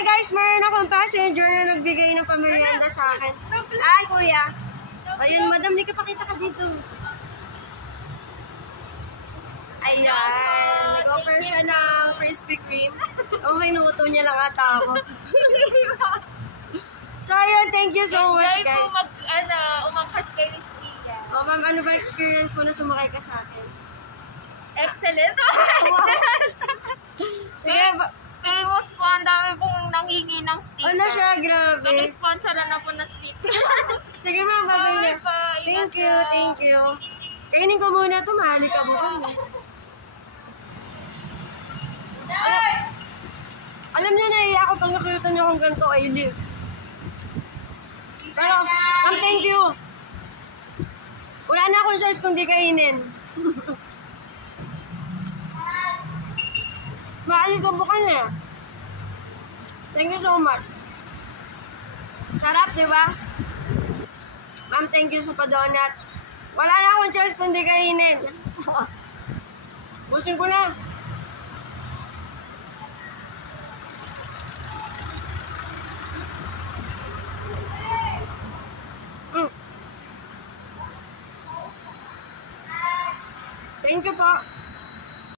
Hi guys, mayroon akong passenger na nagbigay ng pamerienda sa akin. Ay, kuya. Ayun, madam, di ka pakita ka dito. Ayan. Nag-offer siya ng Krispy Kreme. Okay, nuto niya lang ata ako. So, ayan, thank you so much, guys. Enjoy po umangkas kay Miss Gia. Oh, ma'am, ano ba experience mo na sumakay ka sa akin? Excellent. Sige, Famous po, ang dami pong nanghingi ng sticker. ano siya, grabe. Nag-sponsor na po ng sticker. Sige, ma'am, babay na. Thank you, thank you. Kainin ko muna ito, mahalik ka mo kami. Alam niyo, naiiyak ako pag nakita niyo akong ganito, ay live. Pero, ma'am, thank you. Wala na akong choice kundi kainin. Mahalik ka mo ka na. Thank you so much. Sarap, di ba? Ma'am, thank you sa pa-donut. Wala na akong choice kundi kainin. Busin ko na. Thank you po.